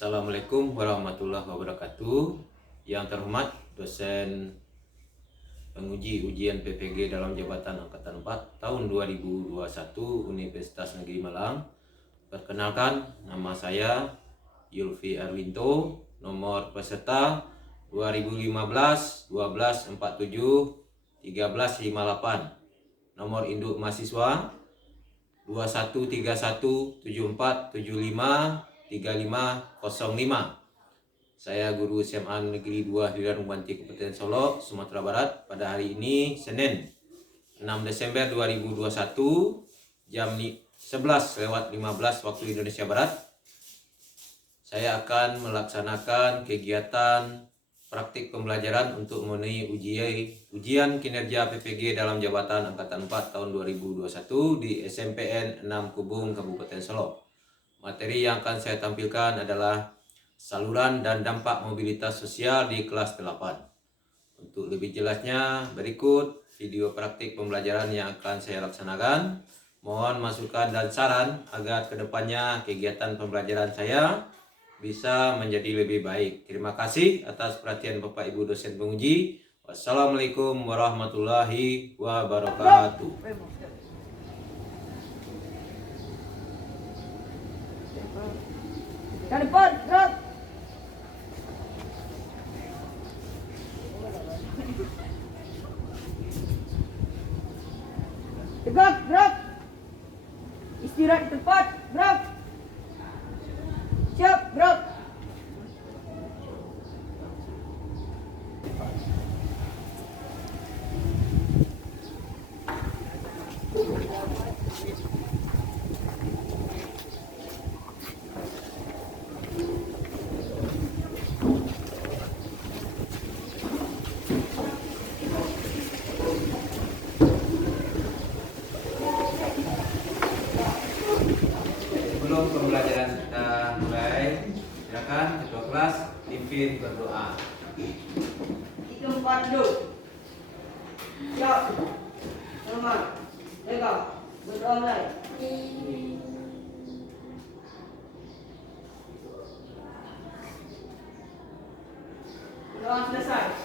Assalamualaikum warahmatullahi wabarakatuh. Yang terhormat dosen penguji ujian PPG dalam jabatan angkatan 4 tahun 2021 Universitas Negeri Malang. Perkenalkan, nama saya Yulfi Arwinto, nomor peserta 2015 1247 1358, nomor induk mahasiswa 213174753505. Saya guru SMA Negeri 2 di Ranumbanti, Kabupaten Solok, Sumatera Barat. Pada hari ini Senin 6 Desember 2021 jam 11:15 waktu Indonesia Barat, saya akan melaksanakan kegiatan praktik pembelajaran untuk memenuhi ujian kinerja PPG dalam jabatan angkatan 4 tahun 2021 di SMPN 6 Kubung, Kabupaten Solok. Materi yang akan saya tampilkan adalah saluran dan dampak mobilitas sosial di kelas 8. Untuk lebih jelasnya, berikut video praktik pembelajaran yang akan saya laksanakan. Mohon masukan dan saran agar kedepannya kegiatan pembelajaran saya bisa menjadi lebih baik. Terima kasih atas perhatian Bapak Ibu dosen penguji. Wassalamualaikum warahmatullahi wabarakatuh. Tegak, gerak. Istirahat di tempat, gerak. Siap, gerak. Sebelum pembelajaran kita mulai, silakan ketua kelas pimpin berdoa. Itu empat duduk. Siap. Selamat. Tegak. Berdoa mulai. Doa selesai.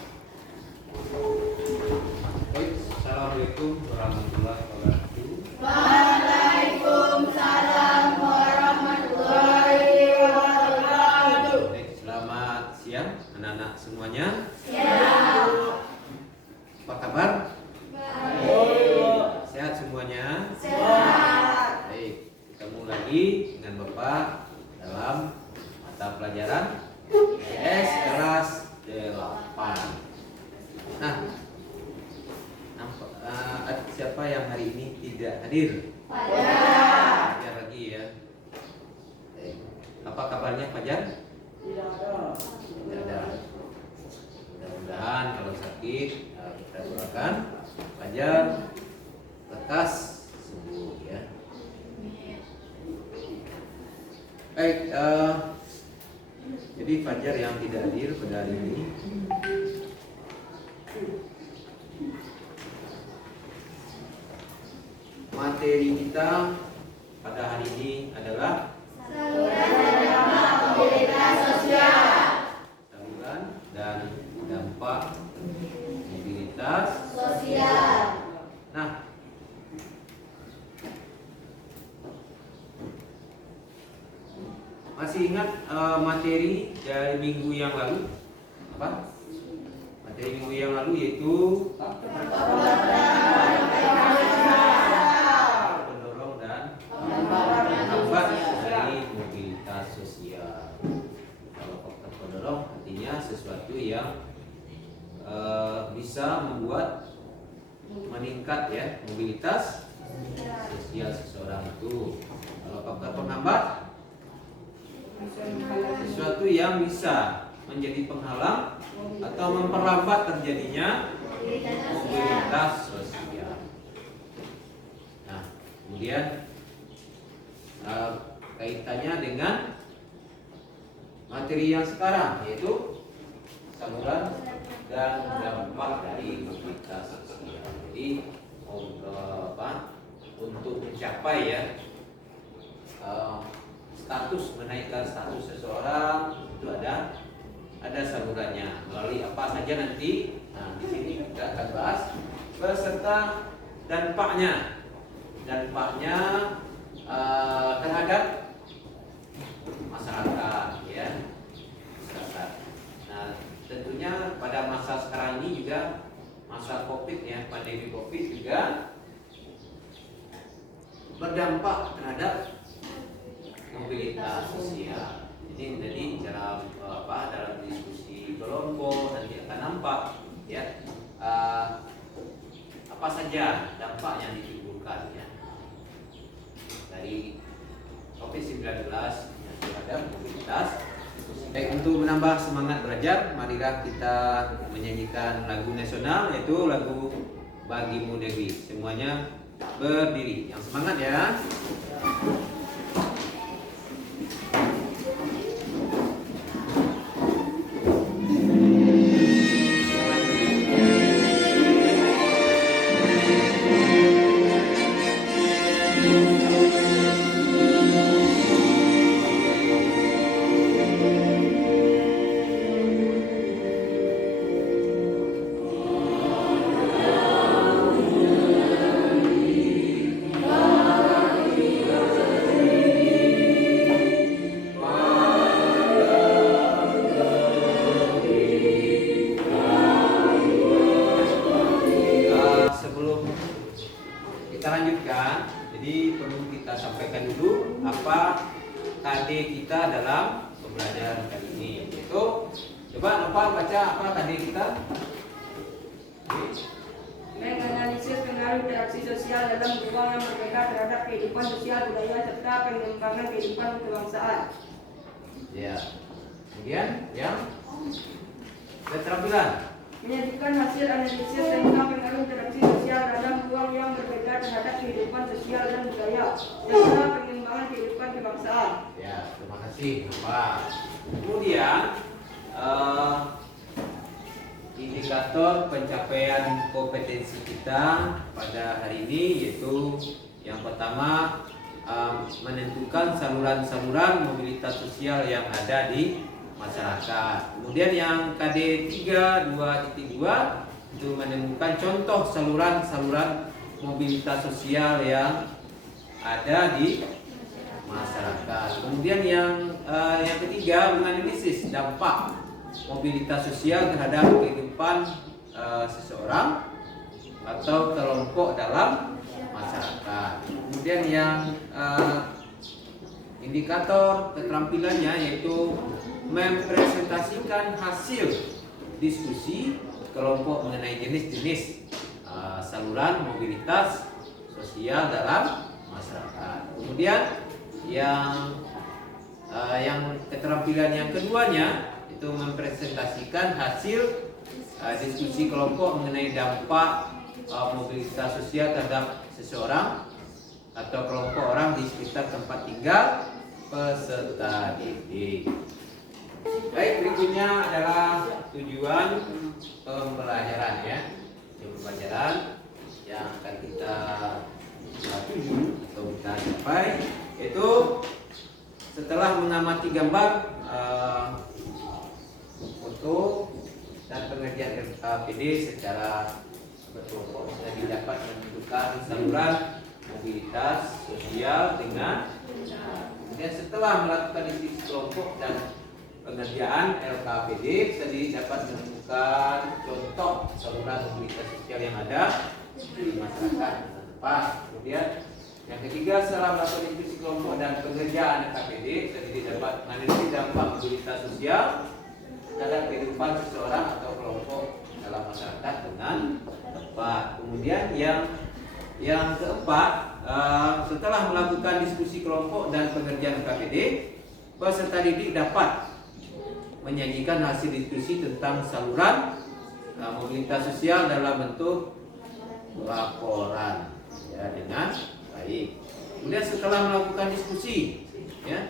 Baik, assalamualaikum warahmatullahi wabarakatuh. Waalaikumsalam warahmatullahi wabarakatuh. Baik, selamat siang anak-anak semuanya. Siap. Apa kabar? Baik. Sehat semuanya? Sehat. Baik, ketemu lagi dengan Bapak dalam mata pelajaran PS kelas 8. Nah, siapa yang hari ini tidak hadir? Fajar lagi ya. Baik. Apa kabarnya Fajar? Tidak ada. Tidak ada. Mudah-mudahan kalau sakit kita doakan Fajar lekas sembuh ya. Baik, jadi Fajar yang tidak hadir pada hari ini, materi kita pada hari ini adalah saluran dan dampak mobilitas sosial. Nah, masih ingat materi dari minggu yang lalu? Apa? Materi minggu yang lalu yaitu pendorong dan dampak dari mobilitas sosial. Kalau faktor pendorong artinya sesuatu yang bisa membuat meningkat ya mobilitas sosial seseorang itu. Kalau faktor penghambat, sesuatu yang bisa menjadi penghalang atau memperlambat terjadinya mobilitas sosial. Nah, kemudian kaitannya dengan materi yang sekarang yaitu saluran dan dampak dari mobilitas sosial. Jadi untuk mencapai ya status, menaikkan status seseorang beserta dampaknya terhadap masyarakat, ya, masyarakat. Nah, tentunya pada masa sekarang ini juga masa COVID, ya, pandemi COVID juga berdampak terhadap mobilitas sosial. Ini menjadi dalam diskusi kelompok nanti akan nampak, ya, apa saja dampak yang ditimbulkan, ya, dari COVID-19 terhadap mobilitas. Baik, untuk menambah semangat belajar, marilah kita menyanyikan lagu nasional, yaitu lagu Bagimu Negeri. Semuanya berdiri, yang semangat, ya. Sebelum kita lanjutkan, jadi perlu kita sampaikan dulu apa KD kita dalam pembelajaran kali ini. Itu coba Nopal baca apa KD kita. Menganalisis pengaruh interaksi sosial dalam ruang yang berbeda terhadap kehidupan sosial budaya serta pengembangan kehidupan kebangsaan. Ya. Kemudian yang keterampilan. Menyajikan hasil analisis tentang pengaruh interaksi sosial dalam ruang yang berbeda terhadap kehidupan sosial dan budaya serta pengembangan kehidupan kebangsaan. Ya, terima kasih Nopal. Kemudian indikator pencapaian kompetensi kita pada hari ini yaitu yang pertama menentukan saluran-saluran mobilitas sosial yang ada di masyarakat. Kemudian yang KD 3.2.2 itu menemukan contoh saluran-saluran mobilitas sosial yang ada di masyarakat. Kemudian yang ketiga menganalisis dampak mobilitas sosial terhadap kehidupan seseorang atau kelompok dalam masyarakat. Kemudian yang indikator keterampilannya yaitu mempresentasikan hasil diskusi kelompok mengenai jenis-jenis saluran mobilitas sosial dalam masyarakat. Kemudian yang keterampilan yang keduanya itu mempresentasikan hasil diskusi kelompok mengenai dampak mobilitas sosial terhadap seseorang atau kelompok orang di sekitar tempat tinggal peserta didik. Baik, berikutnya adalah tujuan pembelajaran, ya. Tujuan pembelajaran yang akan kita tuju atau kita capai yaitu setelah mengamati gambar foto dan pengerjaan RKPD secara berkelompok, jadi dapat menentukan saluran mobilitas sosial dengan kemudian setelah melakukan diskusi kelompok dan pengerjaan LKPD tadi dapat menemukan contoh saluran mobilitas sosial yang ada di masyarakat dengan tepat. Kemudian yang ketiga, setelah melakukan diskusi kelompok dan pengerjaan LKPD tadi dapat menganalisis dampak mobilitas sosial terhadap kehidupan seseorang atau kelompok dalam masyarakat dengan tepat. Kemudian yang keempat, setelah melakukan diskusi kelompok dan pengerjaan LKPD, peserta didik dapat menyajikan hasil diskusi tentang saluran mobilitas sosial dalam bentuk laporan, ya, dengan baik. Kemudian setelah melakukan diskusi, ya,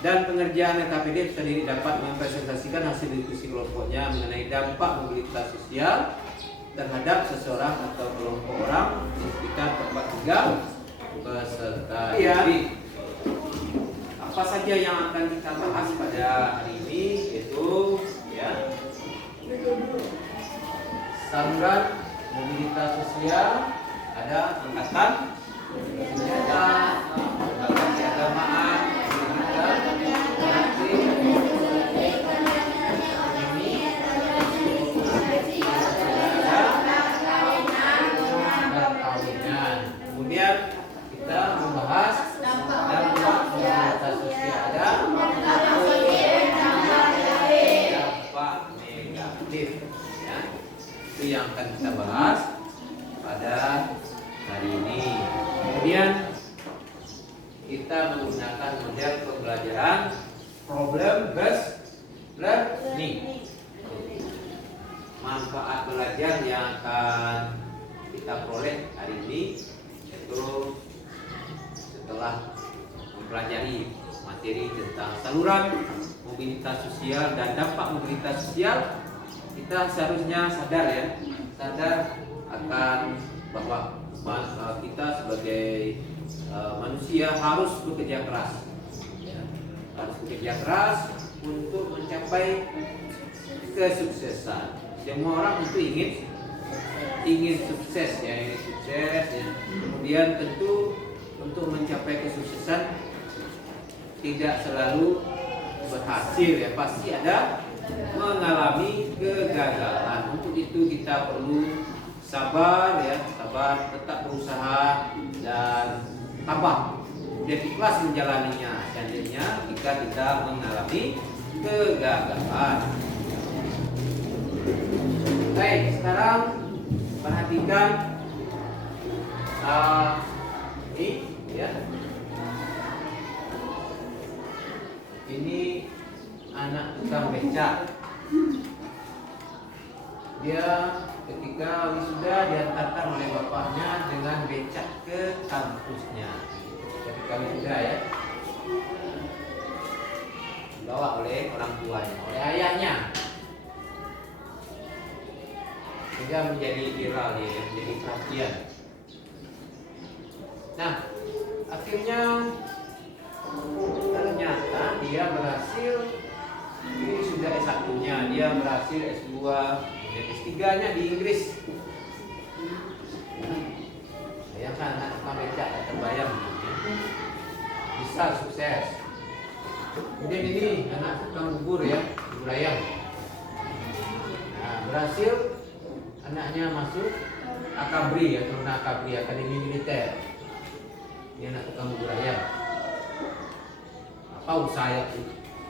dan pengerjaan LKPD, peserta didik dapat mempresentasikan hasil diskusi kelompoknya mengenai dampak mobilitas sosial terhadap seseorang atau kelompok orang di sekitar tempat tinggal peserta didik. Apa saja yang akan kita bahas pada hari ini yaitu, ya, saluran mobilitas sosial, ada angkatan senjata, angkatan keagamaan, kemudian kita membahas dampak mobilitas sosial, ada dampak negatif, ya. Itu yang akan kita bahas pada hari ini. Kemudian kita menggunakan model pembelajaran problem based learning. Manfaat belajar yang akan kita peroleh hari ini yaitu setelah mempelajari materi tentang saluran mobilitas sosial dan dampak mobilitas sosial, kita seharusnya sadar akan bahwa kita sebagai manusia harus bekerja keras, ya. Harus bekerja keras untuk mencapai kesuksesan. Semua orang tentu ingin sukses, ya, Kemudian tentu untuk mencapai kesuksesan tidak selalu berhasil, ya. Pasti ada mengalami kegagalan. Untuk itu kita perlu sabar, ya, tetap berusaha dan tabah dan ikhlas menjalaninya. Seandainya jika kita mengalami kegagalan. Baik, sekarang perhatikan ini, ya. Ini anak tukang becak. Dia ketika wisuda diantarkan oleh bapaknya dengan becak ke kampusnya. Ketika wisuda, ya, dibawa oleh orang tuanya, oleh ayahnya. Sehingga menjadi viral, ya, menjadi perhatian. Nah, akhirnya ternyata dia berhasil. Ini sudah S1-nya, dia berhasil S2 dan S3-nya di Inggris. Bayangkan anak tukang becak, terbayang, bisa sukses. Kemudian ini anak tukang bubur, ya, bubur ayam. Nah, berhasil anaknya masuk Akabri, ya, Taruna Akabri, Akademi Militer. Ini anak tukang bubur ayam. Apa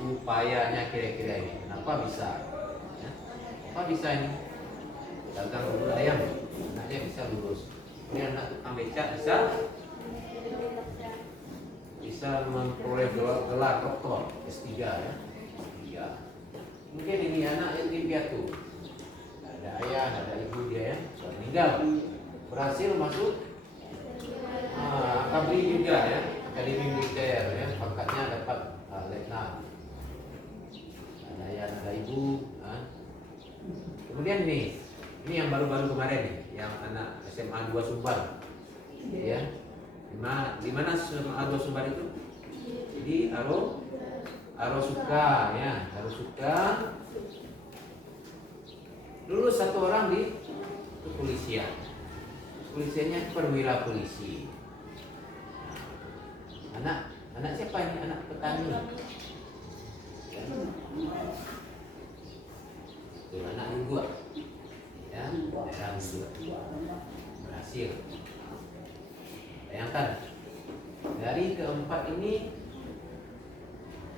upayanya kira-kira ini? Kenapa bisa? Ya? Apa bisa ini? Dagang bubur ayam, anaknya bisa lulus. Ini anak tukang becak bisa memperoleh gelar doktor S3, ya. Kemudian ini anak yatim piatu. Ada ayah, ada ibu dia, ya, sudah meninggal. Berhasil masuk Akabri juga, ya, Akademi Militer, ya, pangkatnya dapat letnan. Ada ayah, ada ibu. Kemudian ini yang baru-baru kemarin nih, yang anak SMA 2 Sumbar, ya. Di mana SMA 2 Sumbar itu? Jadi Arosuka, ya, Arosuka. Lulus satu orang di kepolisian. Kepolisiannya perwira polisi. Anak siapa ini? Anak petani. Ya. Itu anak gua. Ya, daerah gua. Berhasil. Bayangkan, dari keempat ini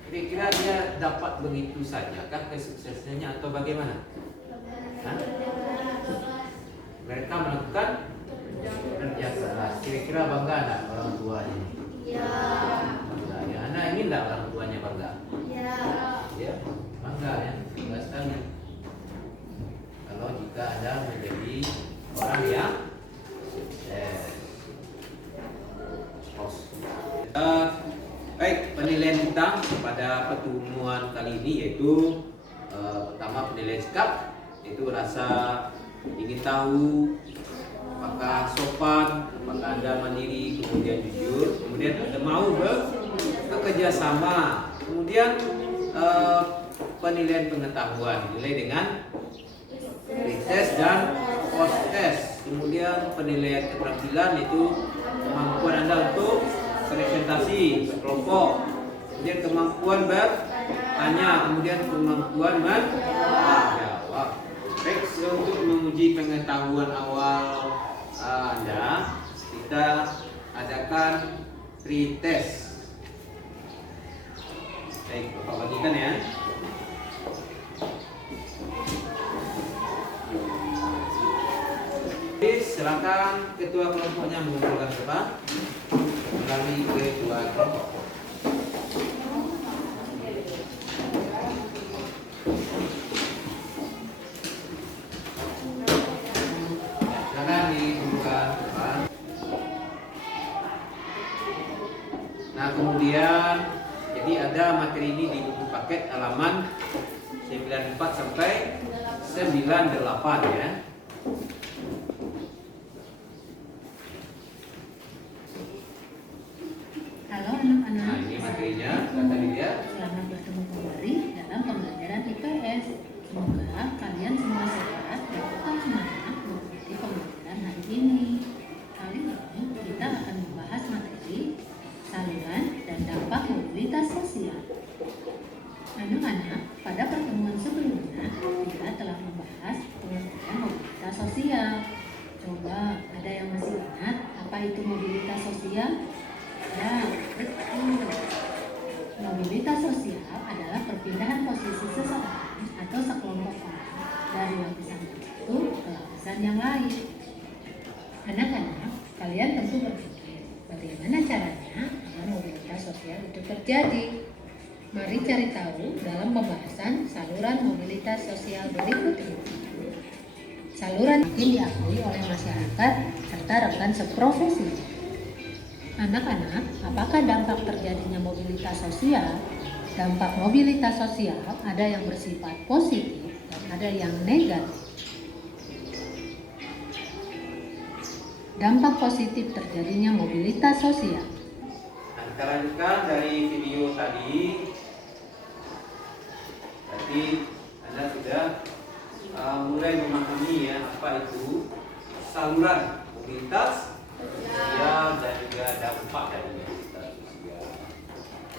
kira-kira dia dapat begitu saja kah kesuksesannya atau bagaimana? Mereka melakukan kerja keras. Kira-kira bangga enggak orang tuanya? Ya. Bangga, ya. Anak ini enggak orang tuanya bangga? Ya, bangga, ya. Bangga sekali. Kalau jika ada menjadi orang yang baik, penilaian kita pada pertemuan kali ini yaitu pertama penilaian sikap, yaitu rasa ingin tahu, apakah sopan, apakah Anda mandiri, kemudian jujur, kemudian Anda mau bekerja sama, kemudian penilaian pengetahuan, dinilai dengan pre-test dan post-test. Kemudian penilaian keterampilan itu kemampuan Anda untuk presentasi berkelompok, kemudian kemampuan bertanya, kemudian kemampuan menjawab. Baik, untuk menguji pengetahuan awal Anda, kita adakan pretest. Baik, Bapak bagikan ya. Silakan ketua kelompoknya mengumpulkan berapa melalui ketua kelompok. Silakan dikumpulkan berapa. Nah, kemudian jadi ada materi ini di buku paket halaman 94 sampai 98 ya. Halo anak-anak. Nah, ini materinya, kata dia. Selamat bertemu kembali dalam pembelajaran IPS. Semoga kalian semua sehat dan tetap semangat mengikuti pembelajaran hari ini. Kali ini kita akan membahas materi saluran dan dampak mobilitas sosial. Anak-anak, pada pertemuan sebelumnya kita telah membahas pengertian mobilitas sosial. Coba ada yang masih ingat apa itu mobilitas sosial? Ya, betul. Mobilitas sosial adalah perpindahan posisi seseorang atau sekelompok orang dari lapisan tertentu ke lapisan yang lain. Anak-anak, kalian tentu berpikir bagaimana caranya agar mobilitas sosial itu terjadi. Mari cari tahu dalam pembahasan saluran mobilitas sosial berikut ini. Saluran ini diakui oleh masyarakat serta rekan seprofesi. Anak-anak, apakah dampak terjadinya mobilitas sosial? Dampak mobilitas sosial ada yang bersifat positif dan ada yang negatif. Dampak positif terjadinya mobilitas sosial. Nah, kita lanjutkan dari video tadi. Tadi Anda sudah mulai memahami ya apa itu saluran mobilitas sosial dan juga dampak dari mobilitas sosial.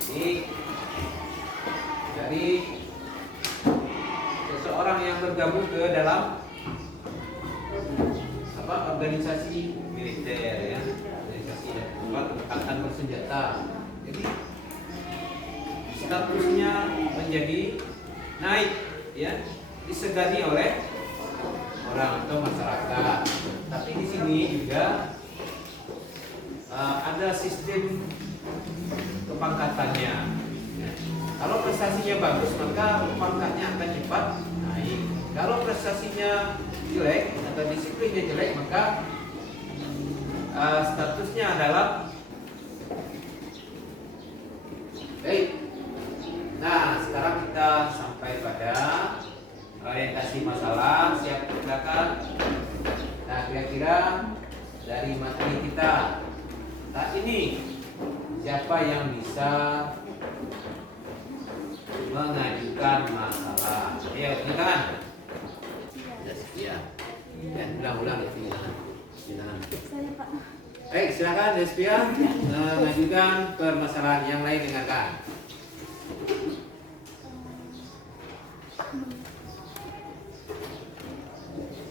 Ini dari seseorang yang bergabung ke dalam organisasi militer ya, organisasi angkatan bersenjata. Jadi statusnya menjadi naik ya, disegani oleh orang atau masyarakat. Tapi di sini juga ada sistem kepangkatannya. Kalau prestasinya bagus maka pangkatnya akan cepat naik. Kalau prestasinya jelek atau disiplinnya jelek maka statusnya adalah baik. Nah, sekarang kita sampai pada orientasi masalah. Siap, silakan. Nah, kira-kira dari materi kita saat ini siapa yang bisa mengajukan masalah? Ayo, silakan. Ya, ulang-ulang ya, silakan. Baik, silakan Desvia mengajukan permasalahan yang lain, dengarkan.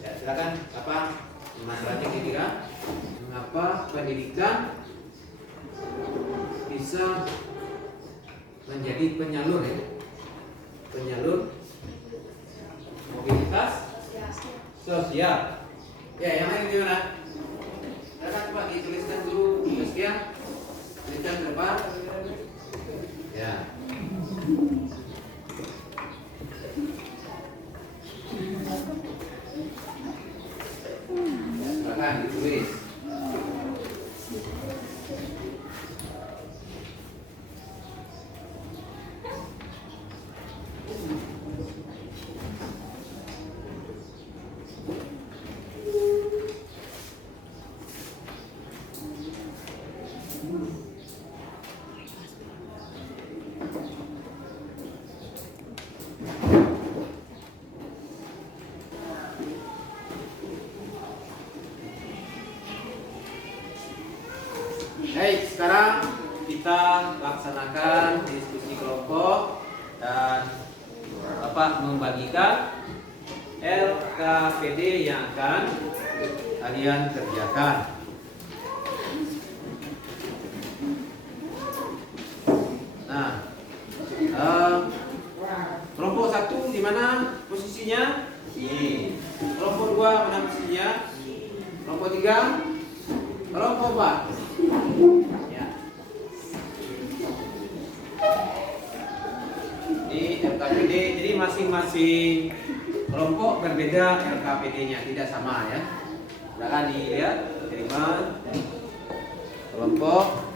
Ya, silakan. Apa masalahnya kira-kira? Mengapa pendidikan bisa menjadi penyalur ya? Penyalur mobilitas sosial. Ya, yang lain gimana? Silakan Pak dituliskan dulu, Desvia. Tuliskan berapa? Ya. Silakan ditulis. Baik, sekarang kita laksanakan diskusi kelompok dan Bapak membagikan LKPD yang akan kalian kerjakan. Nah, kelompok 1 di mana posisinya? Ini. Kelompok 2 mana posisinya? Kelompok 3? Kelompok 4? Ya. Ini LKPD, jadi masing-masing kelompok berbeda LKPD-nya, tidak sama ya. Silakan dilihat, terima. Kelompok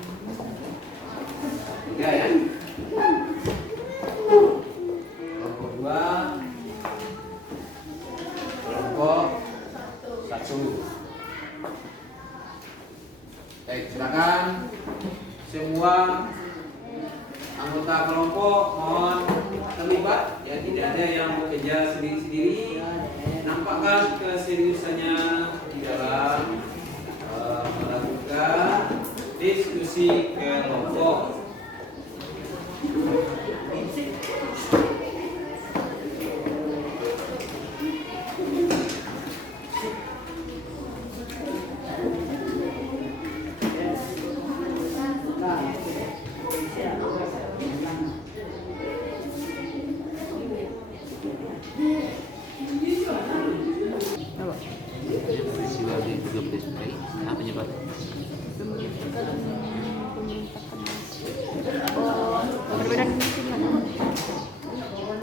3 ya. Kelompok 2. Kelompok 1. Baik, silakan semua anggota kelompok mohon terlibat ya, tidak ada yang bekerja sendiri-sendiri. Nampakkan keseriusannya di dalam melakukan diskusi kelompok.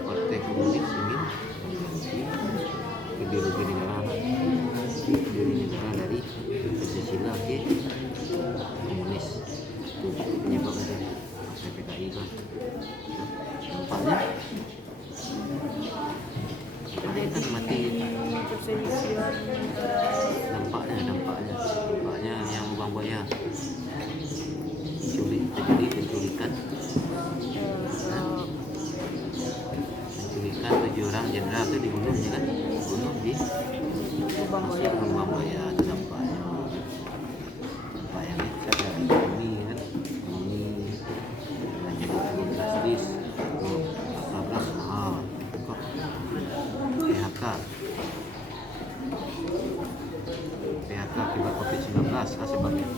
Partai Komunis ingin ideologi negara dari Pancasila ke komunis. Itu penyebabnya PPKI kan. Nampaknya PPKI kan mati. Nampaknya yang Bang Buaya terjadi penculikan 7 orang jenderal itu dibunuh ya kan, dibunuh di Bang Buaya itu nampaknya. Bayangin saja ini kan, ini hanya drastis tabrak kok PHK akibat COVID-19 sebabnya.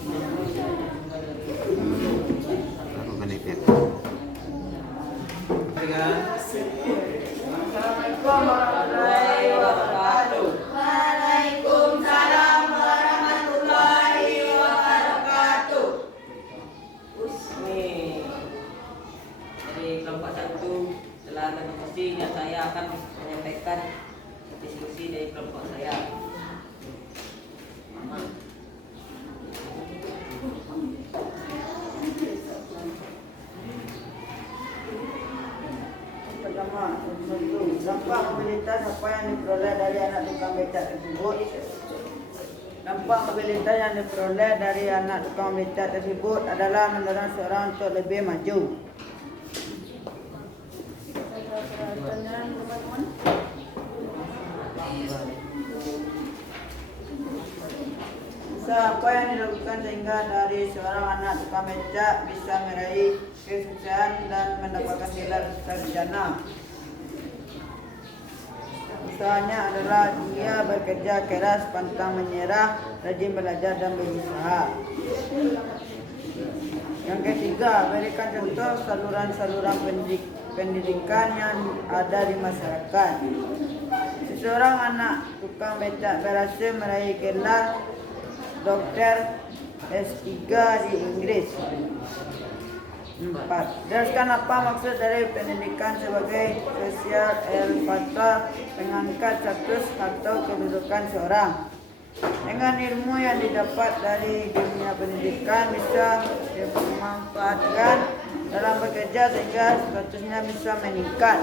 Lakukan PHK. Assalamualaikum warahmatullahi wabarakatuh. Waalaikumsalam warahmatullahi wabarakatuh. Nih, dari kelompok 1 setelah pastinya saya akan menyampaikan diskusi dari kelompok saya. Pertama, dampak mobilitas apa yang diperoleh dari anak tukang becak tersebut? Dampak mobilitas yang diperoleh dari anak tukang becak tersebut adalah mendorong seorang untuk lebih maju. Apa yang dilakukan sehingga dari seorang anak tukang becak bisa meraih kesuksesan dan mendapatkan gelar sarjana? Usahanya adalah dia bekerja keras, pantang menyerah, rajin belajar dan berusaha. Yang ketiga, berikan contoh saluran-saluran pendidikan yang ada di masyarakat. Seseorang anak tukang becak berhasil meraih gelar Dokter S3 di Inggris. 4. Jelaskan apa maksud dari pendidikan sebagai sosial elfata, mengangkat status atau kedudukan seorang. Dengan ilmu yang didapat dari dunia pendidikan bisa dimanfaatkan dalam bekerja sehingga statusnya bisa meningkat.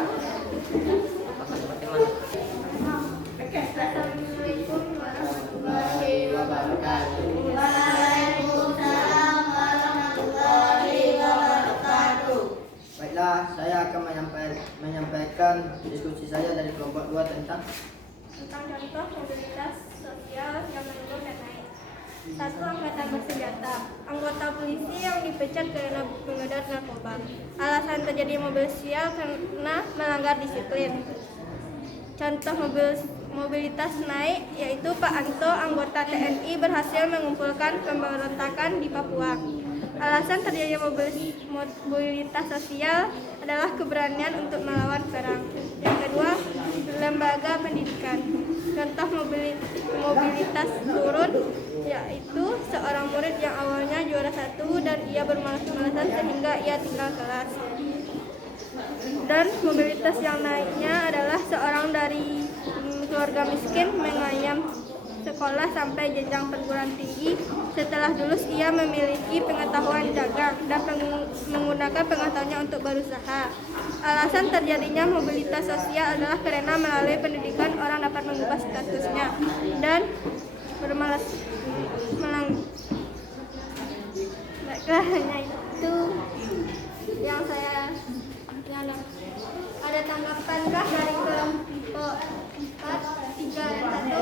Assalamualaikum warahmatullahi wabarakatuh. Waalaikumsalam warahmatullahi wabarakatuh. Baiklah, saya akan menyampaikan diskusi saya dari kelompok 2 tentang contoh mobilitas sosial yang menurun dan naik. 1 angkatan bersenjata, anggota polisi yang dipecat karena mengedar narkoba. Alasan terjadi mobil sial karena melanggar disiplin. Contoh mobilitas naik yaitu Pak Anto, anggota TNI berhasil mengumpulkan pemberontakan di Papua. Alasan terjadi mobilitas sosial adalah keberanian untuk melawan perang. Yang kedua, lembaga pendidikan. Contoh mobilitas turun yaitu seorang murid yang awalnya juara 1 dan ia bermalas-malasan sehingga ia tinggal kelas. Dan mobilitas yang naiknya adalah seorang dari keluarga miskin mengayam sekolah sampai jenjang perguruan tinggi. Setelah lulus ia memiliki pengetahuan dagang dan menggunakan pengetahuannya untuk berusaha. Alasan terjadinya mobilitas sosial adalah karena melalui pendidikan orang dapat mengubah statusnya dan Baiklah, hanya itu yang saya ingat. Ada tanggapankah dari kelompok 4, 3, dan 1?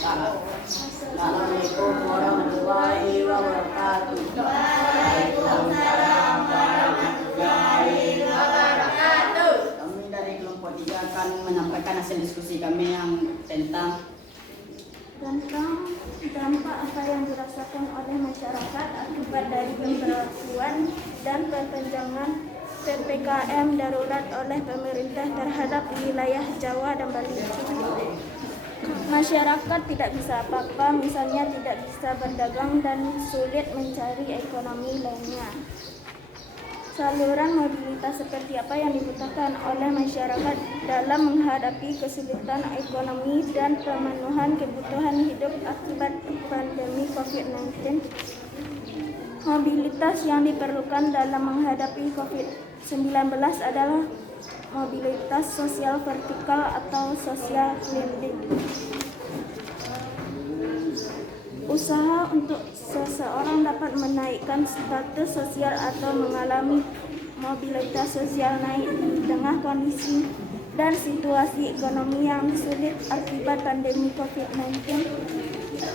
Assalamualaikum warahmatullahi wabarakatuh. Waalaikumsalam warahmatullahi wabarakatuh. Kami dari kelompok 3 akan menyampaikan hasil diskusi kami yang tentang dampak apa yang dirasakan oleh masyarakat akibat dari pemberlakuan dan perpanjangan PPKM darurat oleh pemerintah terhadap wilayah Jawa dan Bali. Masyarakat tidak bisa apa-apa, misalnya tidak bisa berdagang dan sulit mencari ekonomi lainnya. Saluran mobilitas seperti apa yang dibutuhkan oleh masyarakat dalam menghadapi kesulitan ekonomi dan pemenuhan kebutuhan hidup akibat pandemi COVID-19? Mobilitas yang diperlukan dalam menghadapi COVID-19 adalah mobilitas sosial vertikal atau social lending. Usaha untuk seseorang dapat menaikkan status sosial atau mengalami mobilitas sosial naik di tengah kondisi dan situasi ekonomi yang sulit akibat pandemi COVID-19.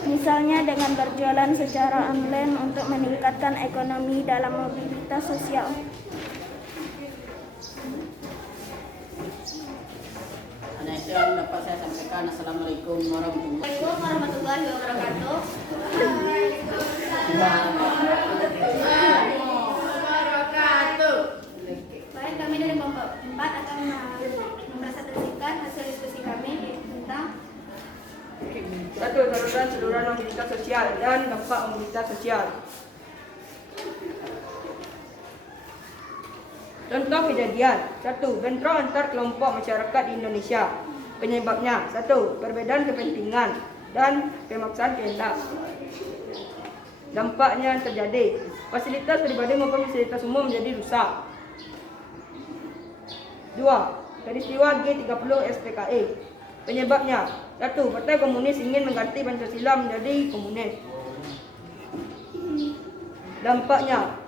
Misalnya dengan berjualan secara online untuk meningkatkan ekonomi dalam mobilitas sosial. itu yang dapat saya sampaikan. Assalamualaikum warahmatullahi wabarakatuh. Baik, kami dari kelompok 4 akan mempresentasikan hasil diskusi kami tentang satu, saluran seluruh mobilitas sosial dan dampak mobilitas sosial. Contoh kejadian. 1. Bentrok antar kelompok masyarakat di Indonesia. Penyebabnya: 1. Perbedaan kepentingan dan pemaksaan kehendak. Dampaknya terjadi: fasilitas pribadi maupun fasilitas umum menjadi rusak. 2. Peristiwa G30 SPKE. Penyebabnya: 1. Partai Komunis ingin mengganti Pancasila menjadi komunis. Dampaknya: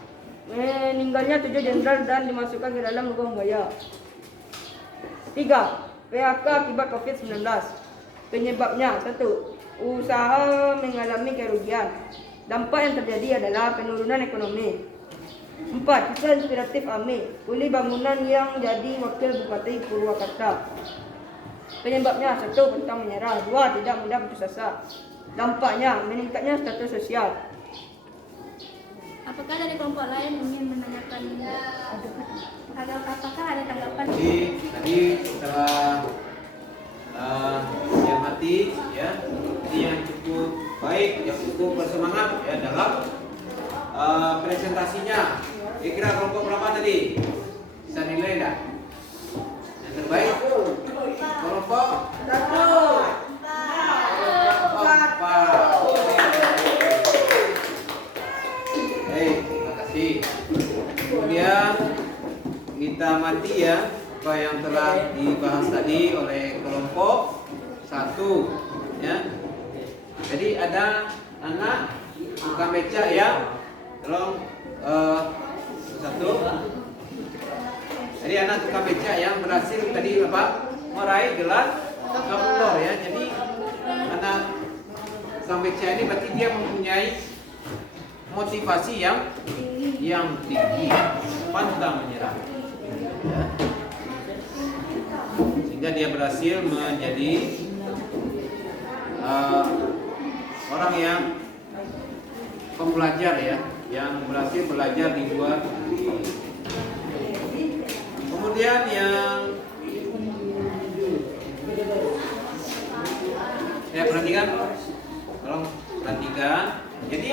meninggalnya 7 jenderal dan dimasukkan ke dalam lubang buaya. 3. PHK akibat COVID-19. Penyebabnya: 1. Usaha mengalami kerugian. Dampak yang terjadi adalah penurunan ekonomi. 4. Kisah inspiratif Ami, kuli bangunan yang jadi wakil Bupati Purwakarta. Penyebabnya: 1. Pantang menyerah. 2. Tidak mudah putus asa. Dampaknya: meningkatnya status sosial. apakah dari kelompok lain ingin menanyakan apakah ada tanggapan? Jadi tadi setelah cermati ya, ini yang cukup baik, yang cukup bersemangat ya dalam presentasinya. Kira-kira kelompok berapa tadi? Bisa nilai enggak? Yang terbaik kelompok 1. Terima kasih. Kemudian kita amati ya apa yang telah dibahas tadi oleh kelompok 1 ya. Jadi ada anak tukang becak ya. Tolong 1. Jadi anak tukang becak yang berhasil tadi apa? Meraih gelar kapolor ya. Jadi anak tukang beca ini berarti dia mempunyai motivasi yang tinggi, pantang menyerah. Ya. Sehingga dia berhasil menjadi orang yang pembelajar ya, yang berhasil belajar di luar negeri. Kemudian yang perhatikan, tolong perhatikan. Jadi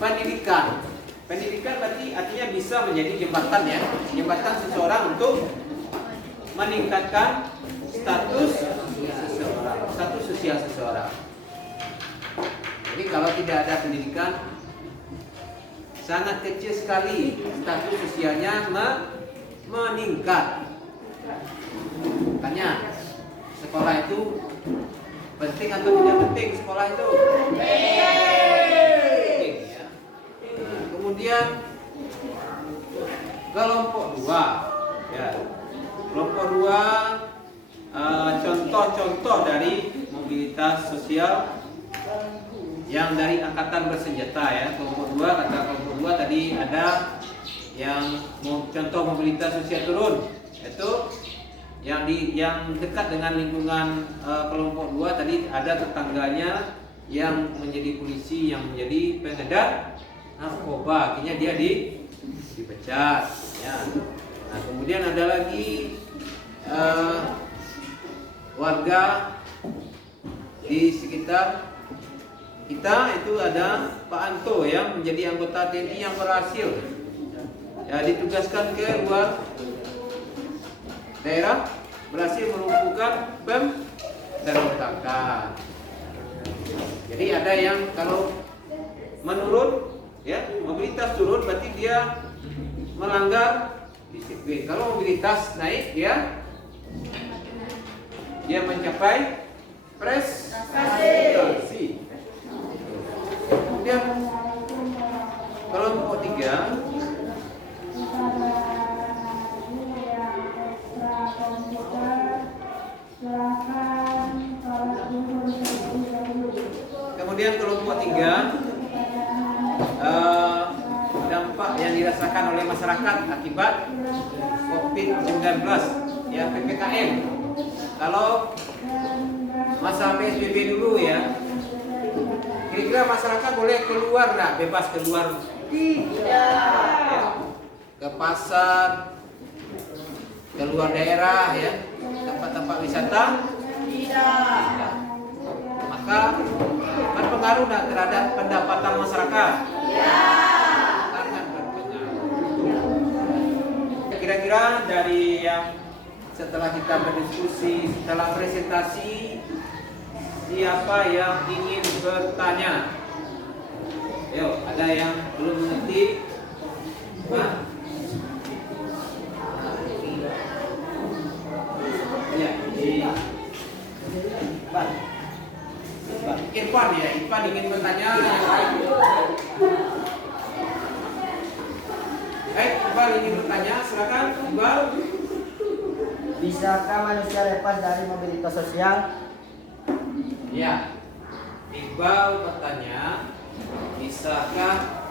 pendidikan berarti artinya bisa menjadi jembatan ya, jembatan seseorang untuk meningkatkan status sosial seseorang. Jadi kalau tidak ada pendidikan, sangat kecil sekali status sosialnya meningkat. Makanya sekolah itu penting atau tidak penting sekolah itu? Penting ya. Nah, kemudian kelompok 2 ya. Kelompok 2 contoh-contoh dari mobilitas sosial yang dari angkatan bersenjata ya. Kelompok 2, kata kelompok 2 tadi ada yang contoh mobilitas sosial turun, yaitu yang dekat dengan lingkungan kelompok 2 tadi ada tetangganya yang menjadi polisi, yang menjadi pengedar narkoba, akhirnya dia dipecat ya. Nah, kemudian ada lagi warga di sekitar kita, itu ada Pak Anto yang menjadi anggota TNI yang berhasil ya ditugaskan ke luar daerah, berhasil melumpuhkan pemberontakan. Jadi ada yang kalau menurun ya, mobilitas turun berarti dia melanggar disiplin. Kalau mobilitas naik ya, dia mencapai prestasi. Kemudian kelompok 3 dampak yang dirasakan oleh masyarakat akibat COVID-19 ya, PPKM. Kalau masa PSBB dulu ya, kira-kira masyarakat boleh keluar nggak? Bebas keluar? Tidak. Ya. Ke pasar, ke luar daerah ya, tempat-tempat wisata? Tidak. Maka berpengaruh nggak terhadap pendapatan masyarakat? Ya. Sangat berpengaruh. Kira-kira dari yang setelah kita berdiskusi, setelah presentasi, siapa yang ingin bertanya? Yuk, ada yang belum mengerti? Nah. Ya, Irfan ya, Irfan ingin bertanya. Iqbal ingin bertanya, silakan Iqbal. Bisakah manusia lepas dari mobilitas sosial? Ya, Iqbal bertanya, bisakah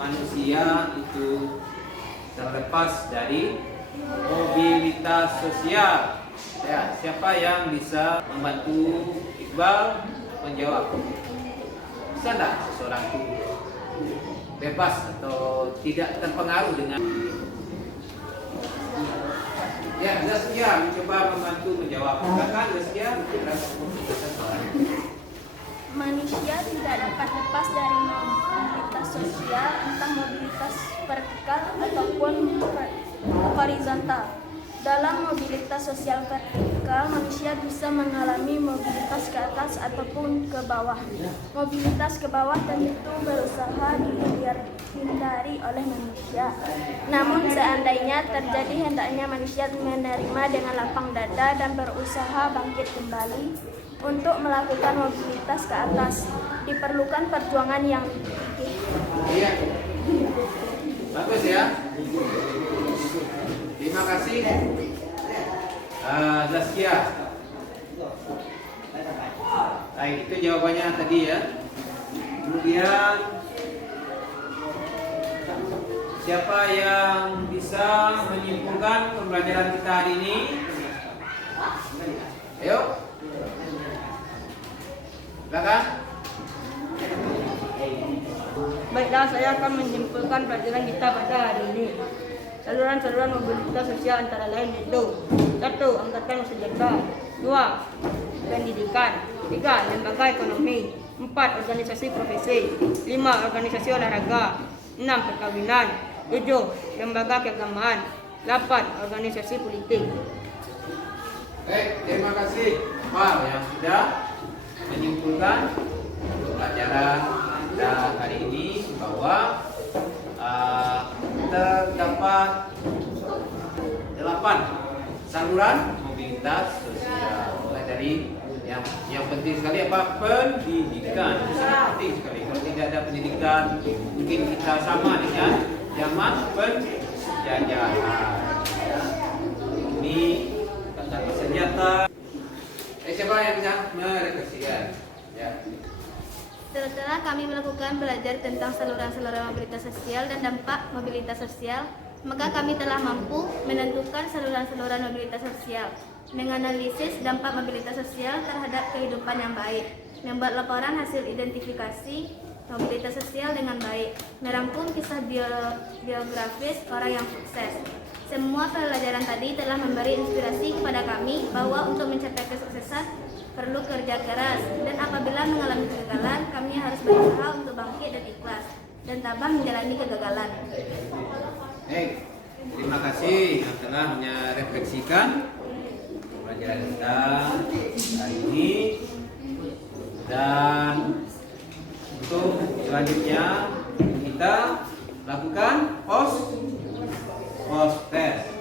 manusia itu terlepas dari mobilitas sosial? Ya, siapa yang bisa membantu Iqbal menjawab? Bisa enggak seseorang itu bebas atau tidak terpengaruh dengan? Ya, Zaskia mencoba membantu menjawab. Silakan Zaskia. Manusia tidak dapat lepas dari mobilitas sosial, entah mobilitas vertikal ataupun horizontal. Dalam mobilitas sosial vertikal, manusia bisa mengalami mobilitas ke atas ataupun ke bawah. Mobilitas ke bawah tentu berusaha dihindari oleh manusia. Namun seandainya terjadi, hendaknya manusia menerima dengan lapang dada dan berusaha bangkit kembali. Untuk melakukan mobilitas ke atas, diperlukan perjuangan yang tinggi. Iya. Bagus ya. Terima kasih Zaskia. Baik, itu jawabannya tadi ya. Kemudian siapa yang bisa menyimpulkan pembelajaran kita hari ini? Ayo. Silakan. Baiklah, saya akan menyimpulkan pelajaran kita pada hari ini. Saluran-saluran mobilitas sosial antara lain yaitu 1. Angkatan Usaha, 2. Pendidikan, 3. Lembaga ekonomi, 4. Organisasi profesi, 5. Organisasi olahraga, 6. Perkawinan, 7. Lembaga keagamaan, 8. Organisasi politik. Baik, terima kasih Pak yang sudah menyimpulkan pelajaran kita hari ini bahwa terdapat 8 saluran mobilitas sosial. Mulai dari yang penting sekali apa? Pendidikan. Sangat penting sekali. Kalau tidak ada pendidikan, mungkin kita sama dengan zaman penjajahan. Ya. Ini kata senjata. Siapa yang bisa merefleksikan? Ya. Setelah kami melakukan belajar tentang saluran-saluran mobilitas sosial dan dampak mobilitas sosial, maka kami telah mampu menentukan saluran-saluran mobilitas sosial, menganalisis dampak mobilitas sosial terhadap kehidupan yang baik, membuat laporan hasil identifikasi mobilitas sosial dengan baik, merangkum kisah biografis orang yang sukses. Semua pelajaran tadi telah memberi inspirasi kepada kami bahwa untuk mencapai kesuksesan perlu kerja keras, dan apabila mengalami kegagalan, kami harus berusaha untuk bangkit dan ikhlas dan tabah menjalani kegagalan. Baik, terima kasih yang telah merefleksikan pelajaran kita hari ini. Dan untuk selanjutnya kita lakukan post test.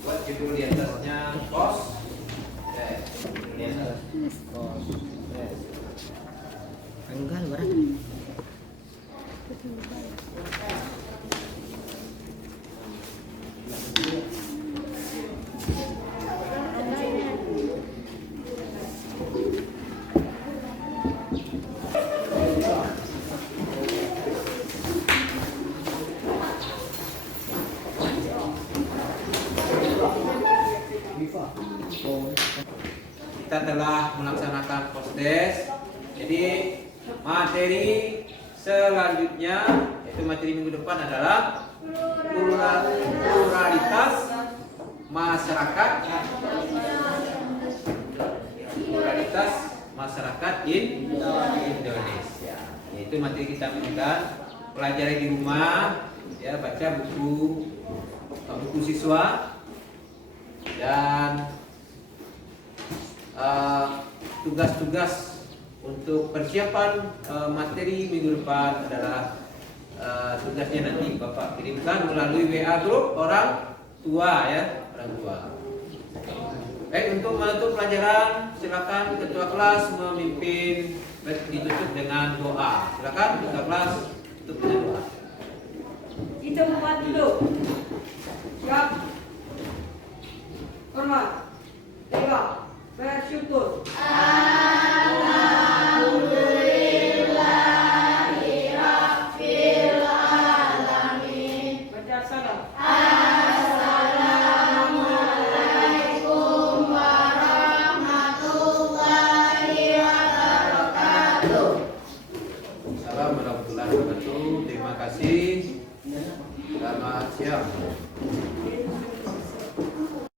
Buat judul di atasnya post test. Di atas post test. Tanggal berapa? Kita telah melaksanakan post test. Jadi materi selanjutnya, yaitu materi minggu depan adalah pluralitas masyarakat. Pluralitas masyarakat Indonesia. Yaitu materi kita berikan, pelajari di rumah, ya, baca buku siswa, dan tugas-tugas untuk persiapan materi minggu depan adalah tugasnya nanti Bapak kirimkan melalui WA grup orang tua, ya, orang tua. Baik, untuk menutup pelajaran silakan ketua kelas memimpin, ditutup dengan doa. Silakan ketua kelas.